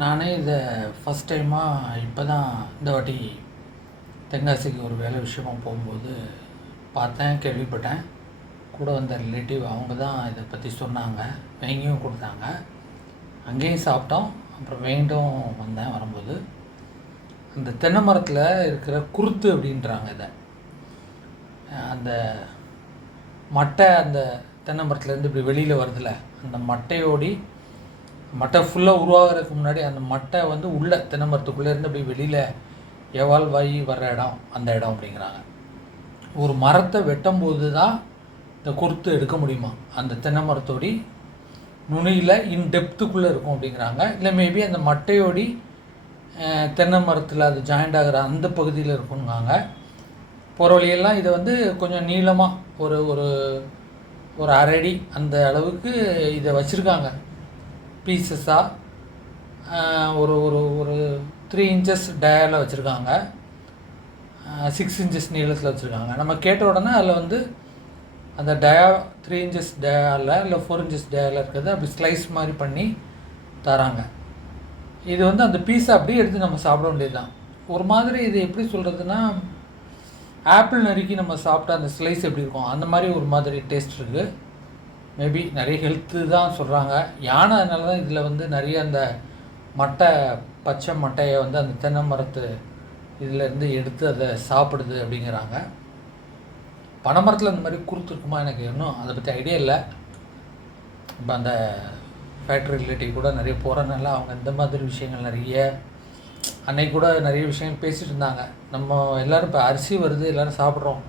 நானே இதை ஃபஸ்ட் டைமாக இப்போ தான் இந்த வாட்டி தென்காசிக்கு ஒரு வேலை விஷயமா போகும்போது பார்த்தேன் கேள்விப்பட்டேன். கூட வந்த ரிலேட்டிவ் அவங்க தான் இதை பற்றி சொன்னாங்க. வேங்கியும் கொடுத்தாங்க. அங்கேயும் சாப்பிட்டோம். அப்புறம் வேண்டும் வந்தேன் வரும்போது. அந்த தென்னை மரத்தில் இருக்கிற குருத்து அப்படின்றாங்க இதை. அந்த மட்டை அந்த தென்னை மரத்துலேருந்து இப்படி வெளியில் வருதுல்ல அந்த மட்டையோடி மட்டை ஃபுல்லாக உருவாகிறதுக்கு முன்னாடி அந்த மட்டை வந்து உள்ள தென்னை மரத்துக்குள்ளேருந்து அப்படி வெளியில் எவால்வாயி வர்ற இடம் அந்த இடம் அப்படிங்கிறாங்க. ஒரு மரத்தை வெட்டும்போது தான் இந்த குர்த்து எடுக்க முடியுமா? அந்த தென்னை மரத்தோடி நுனியில் இன் டெப்த்துக்குள்ளே இருக்கும் அப்படிங்கிறாங்க. இல்லை மேபி அந்த மட்டையோடி தென்னை மரத்தில் அது ஜாயிண்ட் ஆகிற அந்த பகுதியில் இருக்குங்காங்க போகிற வழியெல்லாம் இதை வந்து கொஞ்சம் நீளமாக ஒரு ஒரு ஒரு அரடி அந்த அளவுக்கு இதை வச்சுருக்காங்க. பீசஸாக ஒரு ஒரு ஒரு த்ரீ இன்ச்சஸ் டயரில் வச்சுருக்காங்க. சிக்ஸ் இன்ச்சஸ் நீளத்தில் வச்சுருக்காங்க. நம்ம கேட்ட உடனே அதில் வந்து அந்த டயா த்ரீ இன்ச்சஸ் டயாவில் இல்லை ஃபோர் இன்ச்சஸ் டயாவில் இருக்கிறது அப்படி ஸ்லைஸ் மாதிரி பண்ணி தராங்க. இது வந்து அந்த பீஸை அப்படியே எடுத்து நம்ம சாப்பிட வேண்டியது தான் ஒரு மாதிரி இது எப்படி சொல்கிறதுனா ஆப்பிள் நறுக்கி நம்ம சாப்பிட்டா அந்த ஸ்லைஸ் எப்படி இருக்கும்? அந்த மாதிரி ஒரு மாதிரி டேஸ்ட் இருக்குது மேபி நிறைய ஹெல்த்து தான் சொல்கிறாங்க யானை அதனால தான் இதில் வந்து நிறைய அந்த மட்டை பச்சை மட்டையை வந்து அந்த தென்னை மரத்து இதிலேருந்து எடுத்து அதை சாப்பிடுது அப்படிங்கிறாங்க. பனைமரத்தில் அந்த மாதிரி கொடுத்துருக்குமா எனக்கு இன்னும் அதை பற்றி ஐடியா இல்லை. இப்போ அந்த ஃபேக்ட்ரி ரிலேட்டிவ் கூட நிறைய போகிறனால அவங்க இந்த மாதிரி விஷயங்கள் நிறைய அன்னைக்கு கூட நிறைய விஷயங்கள் பேசிகிட்டு இருந்தாங்க. நம்ம எல்லோரும் இப்போ அரிசி வருது எல்லோரும் சாப்பிட்றோம்.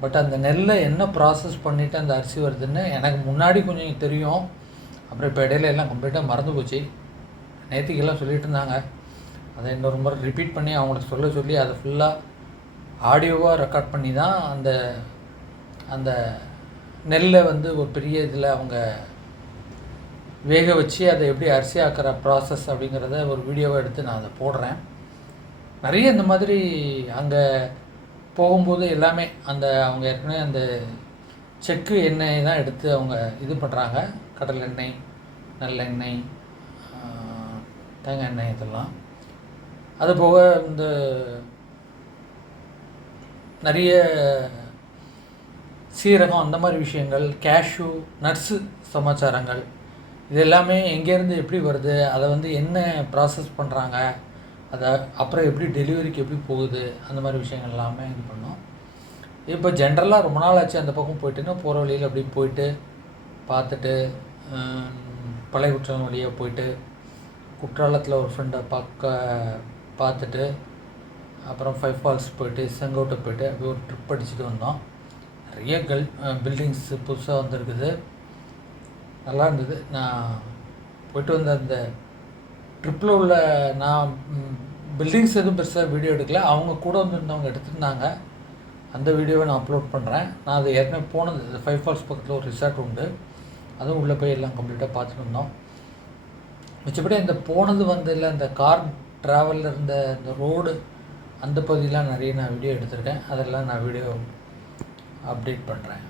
பட் அந்த நெல்லை என்ன ப்ராசஸ் பண்ணிவிட்டு அந்த அரிசி வருதுன்னு எனக்கு முன்னாடி கொஞ்சம் தெரியும். அப்புறம் இப்போ இடையில எல்லாம் கம்ப்ளீட்டாக மறந்து போச்சு. நேற்றுக்கெல்லாம் சொல்லிட்டு இருந்தாங்க. அதை இன்னொரு முறை ரிப்பீட் பண்ணி அவங்களுக்கு சொல்ல சொல்லி அதை ஃபுல்லாக ஆடியோவாக ரெக்கார்ட் பண்ணி தான் அந்த அந்த நெல்லை வந்து ஒரு பெரிய இதில் அவங்க வேக வச்சு அதை எப்படி அரிசி ஆக்கிற ப்ராசஸ் அப்படிங்கிறத ஒரு வீடியோவை எடுத்து நான் அதை போடுறேன். நிறைய இந்த மாதிரி அங்கே போகும்போது எல்லாமே அந்த அவங்க ஏற்கனவே அந்த செக்கு எண்ணெய் தான் எடுத்து அவங்க இது பண்ணுறாங்க கடல் எண்ணெய் நல்லெண்ணெய் தேங்காய் எண்ணெய் இதெல்லாம். அது போக இந்த நிறைய சீரகம் அந்த மாதிரி விஷயங்கள் கேஷ்யூ நட்ஸு சமாச்சாரங்கள். இது எல்லாமே எங்கேருந்து எப்படி வருது அதை வந்து என்ன ப்ராசஸ் பண்ணுறாங்க அதை அப்புறம் எப்படி டெலிவரிக்கு எப்படி போகுது? அந்த மாதிரி விஷயங்கள் எல்லாமே இது பண்ணோம். இப்போ ஜென்ரலாக ரொம்ப நாள் ஆச்சு அந்த பக்கம் போயிட்டுன்னா போகிற வழியில் அப்படி போயிட்டு பார்த்துட்டு பழைய குற்றாலம் வழியாக போயிட்டு குற்றாலத்தில் ஒரு ஃப்ரெண்டை பார்க்க பார்த்துட்டு அப்புறம் ஃபைவ் ஃபால்ஸ் போயிட்டு செங்கோட்டை போயிட்டு அப்படியே ஒரு ட்ரிப் அடிச்சுட்டு வந்தோம். நிறைய கல் பில்டிங்ஸ் புதுசாக வந்திருக்குது. நல்லா இருந்தது. நான் போயிட்டு வந்த அந்த ட்ரிப்பில் உள்ள நான் பில்டிங்ஸ் எதுவும் பெருசாக வீடியோ எடுக்கல. அவங்க கூட வந்திருந்தவங்க எடுத்திருந்தாங்க. அந்த வீடியோவை நான் அப்லோட் பண்ணுறேன் நான் அது ஏற்கனவே போனது. ஃபைவ் ஃபால்ஸ் பக்கத்தில் ஒரு ரிசார்ட் உண்டு. அதுவும் உள்ளே போய் எல்லாம் கம்ப்ளீட்டாக பார்த்துட்டு வந்தோம். மிச்சப்படி அந்த போனது வந்து இல்லை அந்த கார் ட்ராவலில் இருந்த அந்த ரோடு அந்த பகுதியெலாம் நிறைய நான் வீடியோ எடுத்திருக்கேன். அதெல்லாம் நான் வீடியோ அப்டேட் பண்ணுறேன்